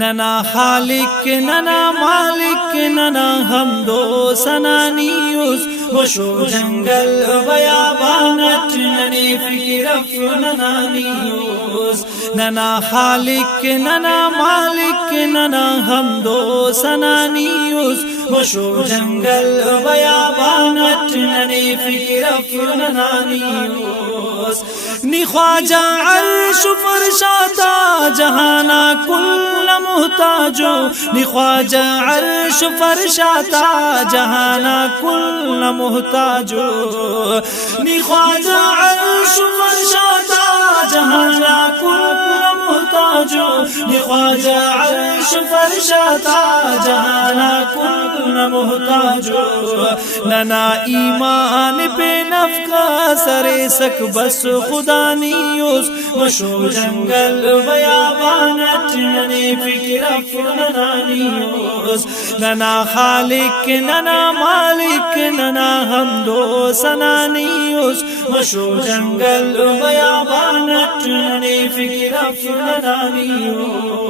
ننا خالق ننا مالک ننا حمدو سنانیوس وشو جنگل بیابانت ننی فکر ننانیوس ننا خالق ننا مالک ننا حمدو سنانیوس وشو جنگل بیابانت ننی فکر ننانیوس نی خواجہ عرش فرشاتا جہانا کل محتاجو نی خواجہ عرش فرشاتا جہانا کل محتاجو نی خواجہ عرش فرشاتا جہانا کل محتاجو نی خواجہ عرش فرشاتا جہانا کل محتاجو ننا ایمان پہ نفقہ سرے سک بس خدا نیوس وشو جنگل بیابانت ننی فکر ننانیوس ننا خالق ننا مالک ننا حمدو سنانیوس وشو جنگل بیابانت ننی فکر ننانیوس